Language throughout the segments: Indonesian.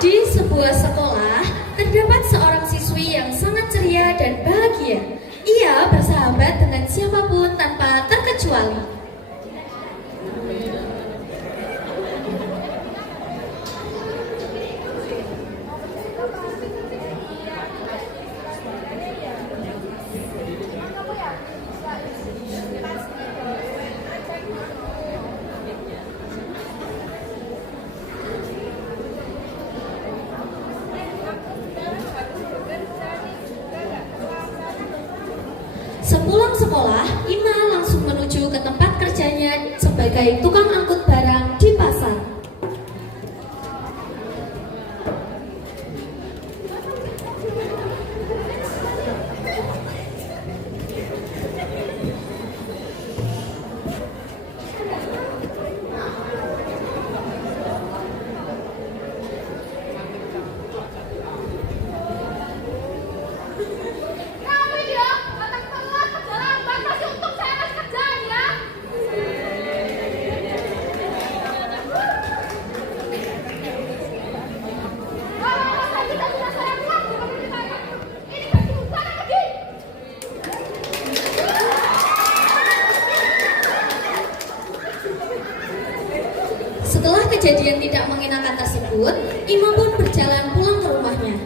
Di sebuah sekolah, terdapat seorang siswi yang sangat ceria dan bahagia. Ia bersahabat dengan siapapun tanpa terkecuali. Sepulang sekolah, Ima langsung menuju ke tempat kerjanya sebagai tukang angkut barang di pasar. Setelah kejadian tidak mengenakan tersebut, Ima pun berjalan pulang ke rumahnya.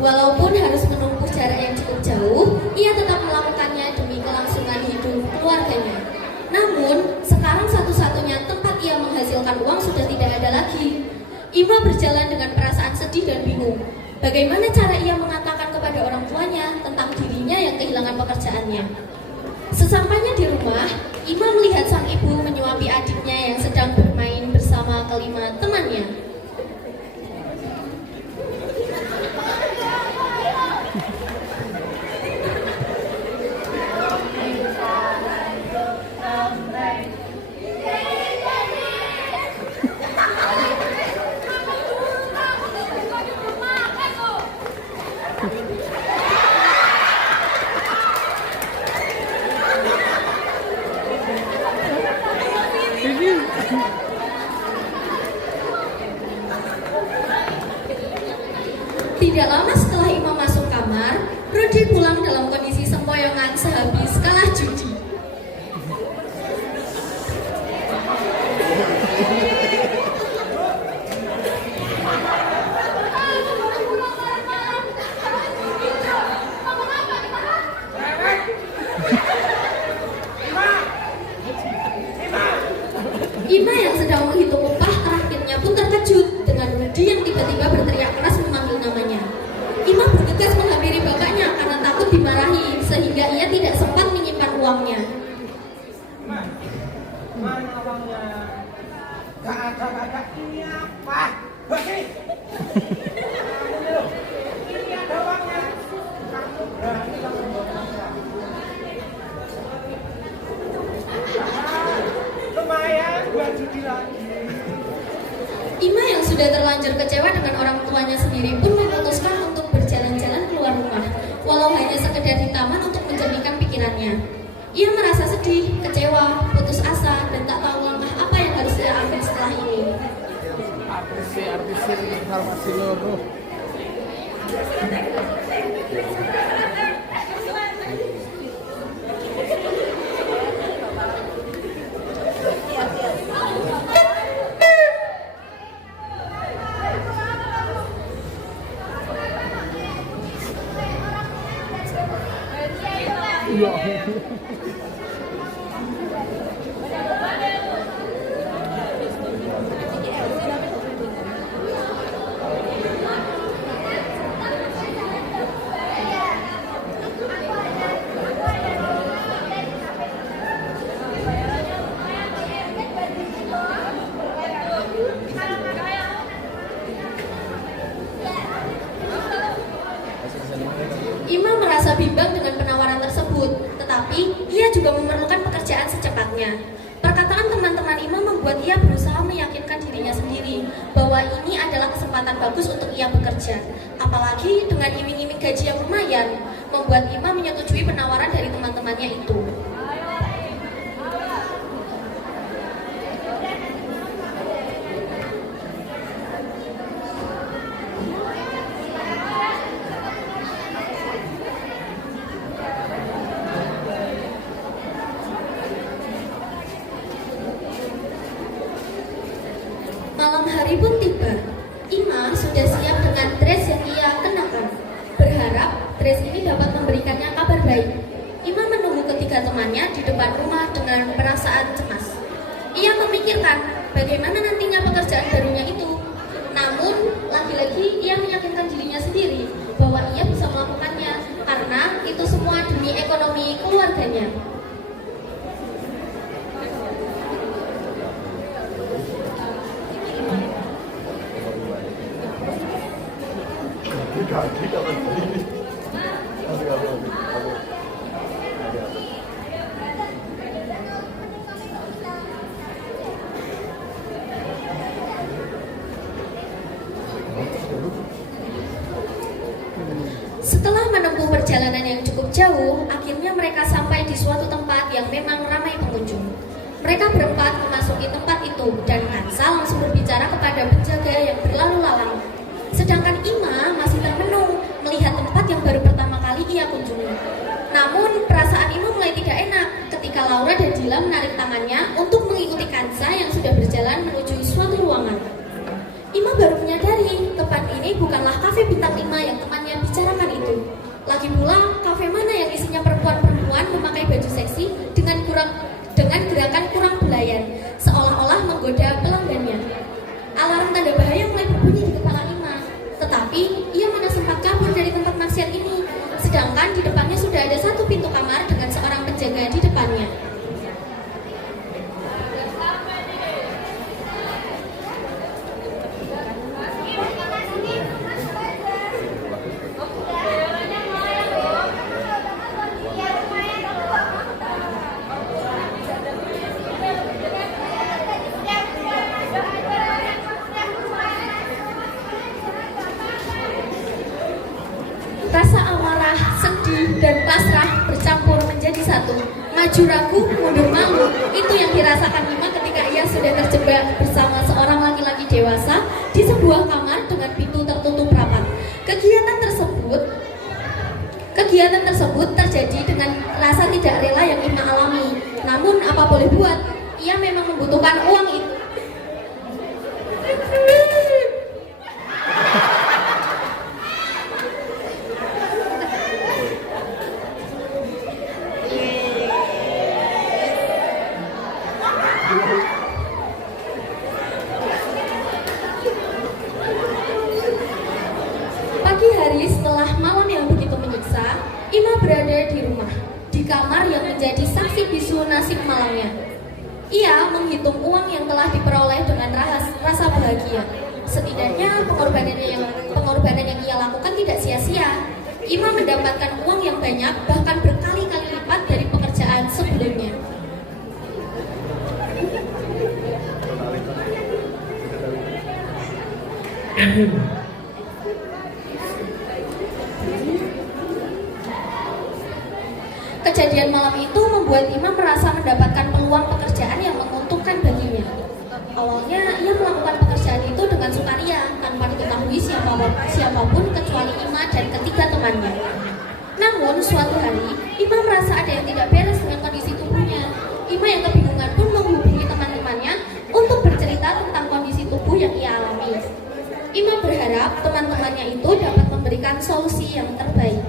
Walaupun harus menempuh jarak yang cukup jauh, ia tetap melakukannya demi kelangsungan hidup keluarganya. Namun, sekarang satu-satunya tempat ia menghasilkan uang sudah tidak ada lagi. Ima berjalan dengan perasaan sedih dan bingung. Bagaimana cara ia mengatakan kepada orang tuanya tentang dirinya yang kehilangan pekerjaannya? Sesampainya di rumah, Ima melihat sang ibu menyuapi adiknya yang sedang bermain bersama kelima temannya. Tidak lama setelah Ima masuk kamar, Rudy pulang dalam kondisi sempoyongan sehabis kalah judi. Ima yang sedang menghitung upah terakhirnya pun terkejut dengan Rudy yang tiba-tiba berteriak keras memanggil namanya. Ima bergegas menghampiri bapaknya karena takut dimarahi, sehingga ia tidak sempat menyimpan uangnya. Mana uangnya? Gak ada. Ini apa? Bagi! Ini ada uangnya. Kamu berani kamu bawa. Lumayan buat judi lagi. Ima yang sudah terlanjur kecewa dengan orang tuanya sendiri pun memutuskan untuk berjalan-jalan keluar rumah, walau hanya sekedar di taman untuk menjernihkan pikirannya. Ia merasa sedih, kecewa, putus asa, dan tak tahu langkah apa yang harus ia ambil setelah ini. Artis informasi loro. Ima merasa bimbang dengan penawaran tersebut, tetapi ia juga memerlukan pekerjaan secepatnya. Perkataan teman-teman Ima membuat ia berusaha meyakinkan dirinya sendiri bahwa ini adalah kesempatan bagus untuk ia bekerja. Apalagi dengan iming-iming gaji yang lumayan, membuat Ima menyetujui penawaran dari teman-temannya itu. Malam hari pun tiba. Ima sudah siap dengan dress yang ia kenakan. Berharap dress ini dapat memberikannya kabar baik. Ima menunggu ketiga temannya di depan rumah dengan perasaan cemas. Ia memikirkan bagaimana nantinya pekerjaan barunya itu. Namun, lagi-lagi ia meyakinkan dirinya sendiri bahwa ia bisa melakukannya karena itu semua demi ekonomi keluarganya. Setelah menempuh perjalanan yang cukup jauh, akhirnya mereka sampai di suatu tempat yang memang ramai pengunjung. Mereka berempat memasuki tempat itu dan Hansa langsung berbicara kepada penjaga yang berlalu lalang. Sedangkan Ima masih termenung melihat tempat yang baru pertama kali ia kunjungi. Namun perasaan Ima mulai tidak enak ketika Laura dan Dila menarik tangannya untuk mengikuti Hansa yang sudah berjalan menuju suatu ruangan. Ima baru menyadari tempat ini bukanlah kafe bintang 5 yang temannya bicarakan itu. Lagi pula, kafe mana yang isinya perempuan-perempuan memakai baju seksi dengan gerakan kurang belayan, seolah-olah menggoda pelanggannya. Alarm tanda bahaya mulai berbunyi di kepala Ima, tetapi ia mana sempat kabur dari tempat maksiat ini. Sedangkan di depannya sudah ada satu pintu kamar dengan seorang penjaga di depannya. Rasa amarah, sedih, dan pasrah bercampur menjadi satu. Maju ragu, mundur malu. Itu yang dirasakan Ima ketika ia sudah terjebak bersama seorang laki-laki dewasa di sebuah kamar dengan pintu tertutup rapat. Kegiatan tersebut terjadi dengan rasa tidak rela yang Ima alami. Namun apa boleh buat, ia memang membutuhkan uang itu. Pagi hari setelah malam yang begitu menyiksa, Ima berada di rumah, di kamar yang menjadi saksi bisu nasib malamnya. Ia menghitung uang yang telah diperoleh dengan rasa bahagia. Setidaknya pengorbanan yang ia lakukan tidak sia-sia. Ima mendapatkan uang yang banyak, bahkan berkali-kali lipat dari pekerjaan sebelumnya. Kejadian malam itu membuat Ima merasa mendapatkan peluang pekerjaan yang menguntungkan baginya. Awalnya ia melakukan pekerjaan itu dengan sukaria tanpa diketahui siapapun kecuali Ima dan ketiga temannya. Namun suatu hari Ima merasa ada yang tidak beres dengan kondisi tubuhnya. Ima yang kebingungan pun menghubungi teman-temannya untuk bercerita tentang kondisi tubuh yang ia alami. Ima berharap teman-temannya itu dapat memberikan solusi yang terbaik.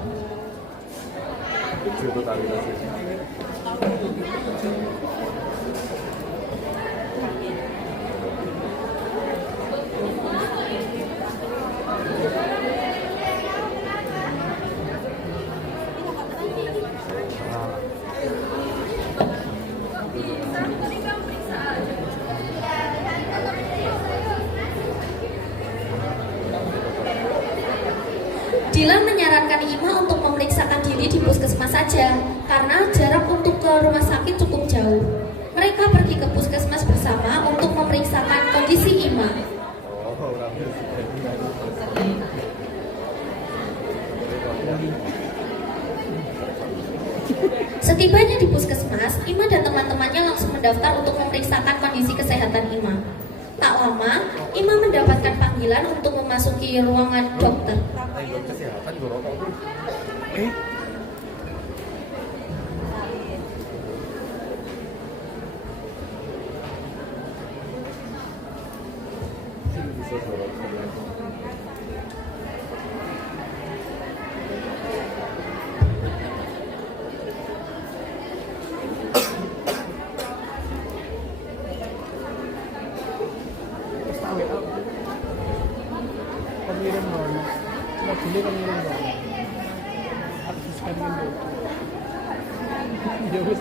Dila menyarankan Ima untuk memeriksakan diri di puskesmas saja, karena jarak untuk ke rumah sakit cukup jauh. Mereka pergi ke puskesmas bersama untuk memeriksakan kondisi Ima. Setibanya di puskesmas, Ima dan teman-temannya langsung mendaftar untuk memeriksakan kondisi kesehatan Ima. Tak lama, Ima mendapatkan panggilan untuk memasuki ruangan dokter. Terus tahu ya, pengirim bola, mobilnya pengirim bola, artis kan gitu. Ya wes.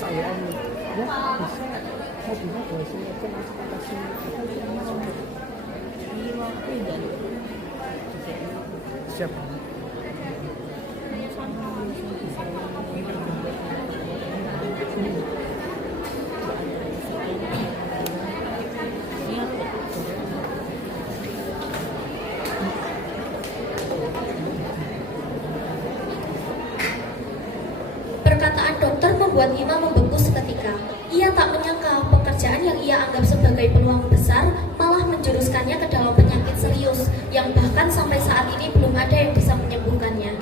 Saya om, ya bisa. Mobilnya boleh sih, kan kasih siap. Perkataan dokter membuat Ima membeku seketika. Ia tak menyangka pekerjaan yang ia anggap sebagai peluang besar malah menjuruskannya ke dalam penyakit serius yang bahkan sampai saat ini belum ada yang bisa menyembuhkannya.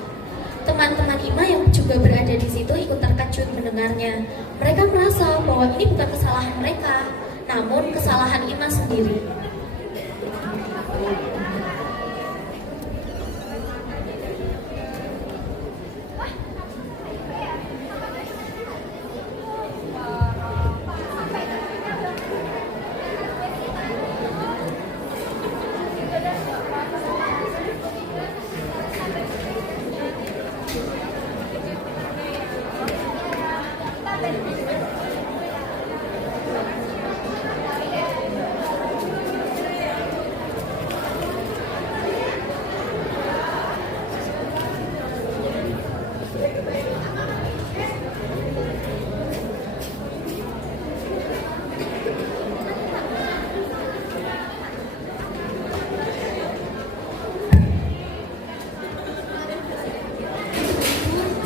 Teman-teman Ima yang juga berada di situ ikut terkejut mendengarnya. Mereka merasa bahwa ini bukan kesalahan mereka, namun kesalahan Ima sendiri.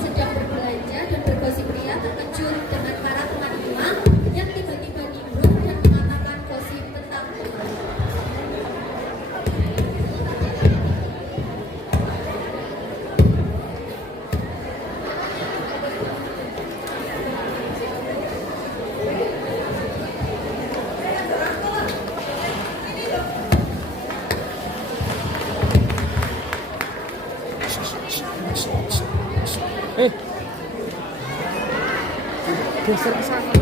Sedang berbelanja dan bergosip pria terkejut dengan para teman Ima yang tiba-tiba nimbrung dan mengatakan gosip tentang Geser ke sana.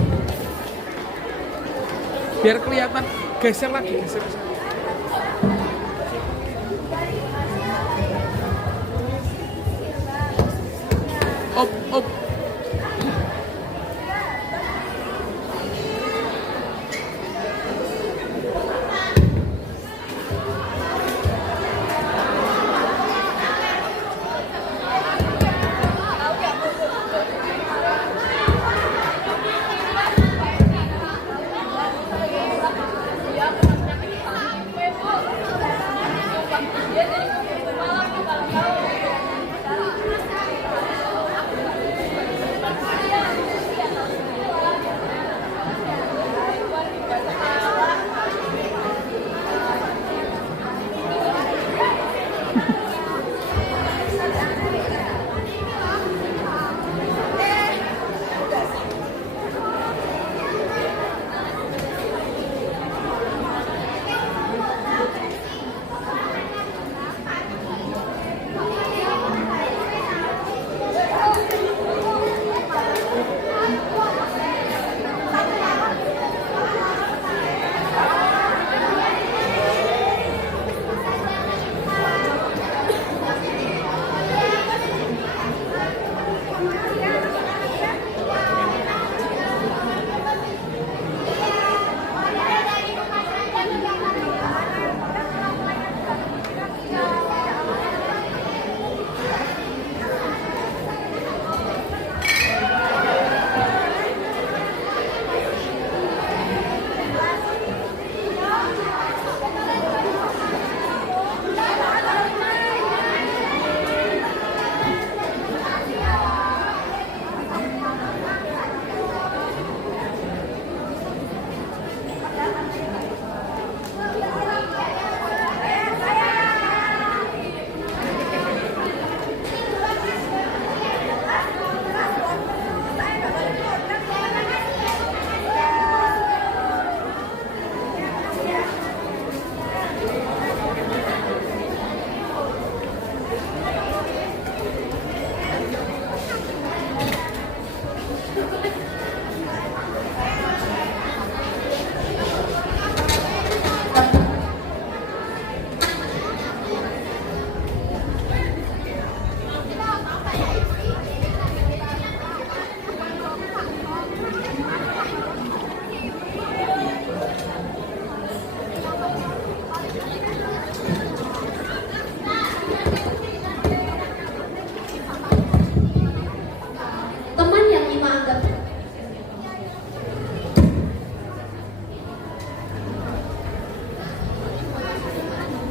Biar kelihatan, geser lagi, geser ke sana. Op.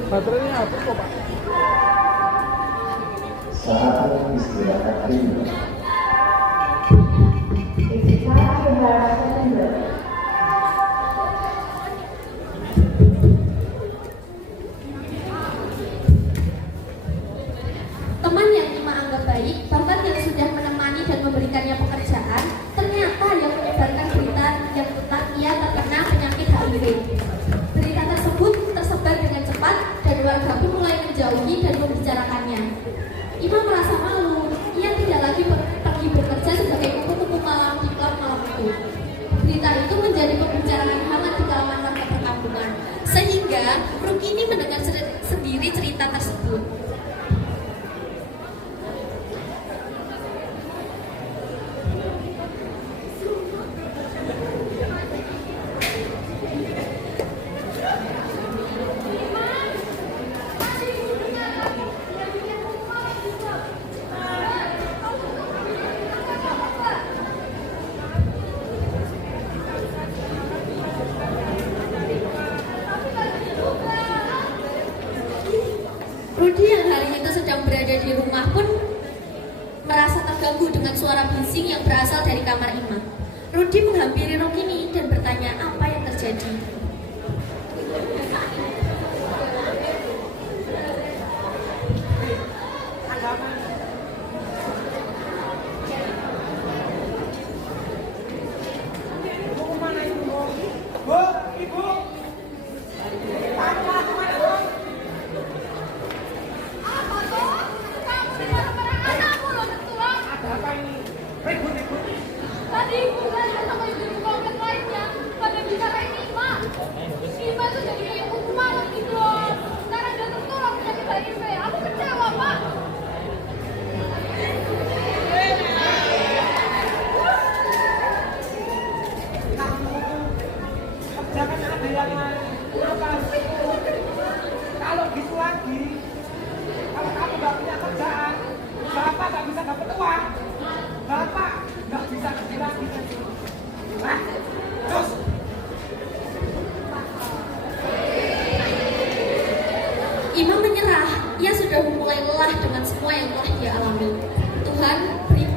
Baterainya habis kok Pak. Saat istirahat ringan. Teman yang Ima anggap baik, bahkan yang sudah menemani dan memberikannya pekerjaan, ternyata yang menyebarkan berita yang tentang ia terkena penyakit HIV. Berita tersebut tersebar dengan cepat dan warga pun mulai menjauhi dan membicarakannya. Ima merasa malu, ia tidak lagi pergi bekerja sebagai kupu-kupu malam di klub malam itu. Berita itu menjadi pembicaraan hangat di kalangan warga perkampungan, sehingga Rukini mendengar sendiri cerita tersebut. Rudi yang hari itu sedang berada di rumah pun merasa terganggu dengan suara bising yang berasal dari kamar Ima. Rudi menghampiri Rukini dan bertanya apa yang terjadi. Ibu kemana itu, Bu? Bu, Ibu. Apa kemana, Bu? Apa toh? Kamu di barang-barang anakmu loh tertulang. Ada apa ini? Ribut. Tadi ibu belajar sama ibu komplek lainnya pada bicarain Ima. Ima tuh jadi kayak kuku malam gitu loh. Sekarang udah tertulang penyakit HIV. Aku kecewa, Pak. Kamu kerjakan ada yang lain. Apa? Kalau gitu lagi, kalau kamu nggak punya kerjaan, bapak nggak bisa dapat uang, bapak nggak bisa kerja lagi. Nah, terus Ima menyerah, ia sudah memulai lelah dengan semua yang telah dia alami. Tuhan,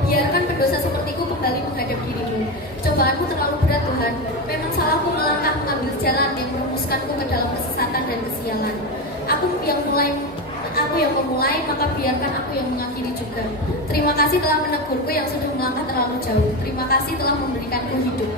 biarkan pendosa sepertiku kembali menghadap dirimu. Cobaanmu terlalu berat Tuhan, memang salahku melangkah mengambil jalan yang merumuskanku ke dalam kesesatan dan kesialan. Aku yang memulai, maka biarkan aku yang mengakhiri juga. Terima kasih telah menegurku yang sudah melangkah terlalu jauh. Terima kasih telah memberikanku hidup.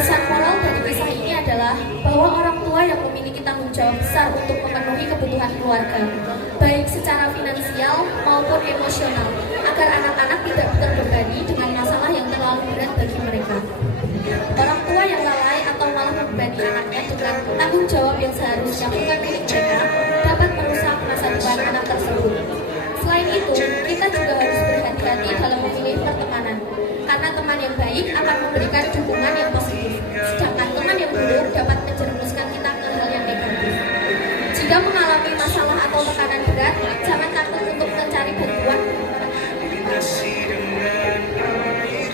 Pesan moral dari kisah ini adalah bahwa orang tua yang memiliki tanggung jawab besar untuk memenuhi kebutuhan keluarga, baik secara finansial maupun emosional, agar anak-anak tidak terbebani dengan masalah yang terlalu berat bagi mereka. Orang tua yang lalai atau malah membebani anaknya dengan tanggung jawab yang seharusnya bukan milik mereka dapat merusak masa depan anak tersebut. Selain itu, kita juga harus berhati-hati dalam memilih pertemanan, karena teman yang baik akan memberikan dukungan yang positif, sedangkan teman yang buruk dapat menjerumuskan kita ke hal yang negatif. Jika mengalami masalah atau tekanan berat, jangan takut untuk mencari bantuan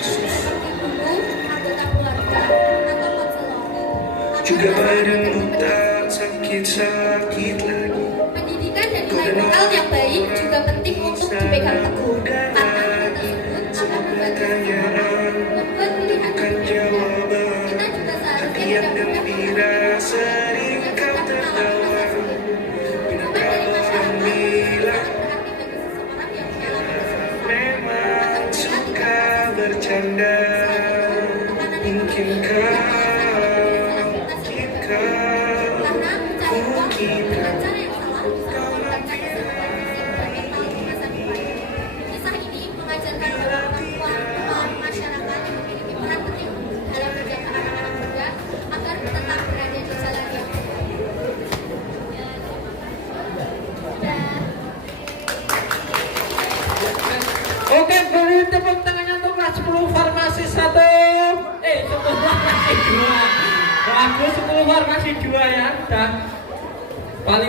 seperti guru, anggota keluarga, atau konselor. Juga badanmu tak sakit-sakit lagi. Pendidikan dan nilai moral yang baik juga penting untuk dipegang teguh, karena hal tersebut akan membantu membuat pilihan hidup yang benar. Kita juga seharusnya tidak mudah Dirasa kau tertawa. dukungan dari masyarakat sangat berarti bagi seseorang. tanda mungkin kau jika Karena mencari uang kita dengan cara yang salah bisa menyebabkan kesalahan mental di masa depan. Kisah ini mengajarkan bahwa perempuan masyarakat memiliki peran penting dalam menjaga anak-anak muda agar tetap berada di jalan yang Oke, beri tepuk tangannya untuk kelas 10 farmasi 1. 10 farmasi 2. Bagus, 10 farmasi 2 ya. Dan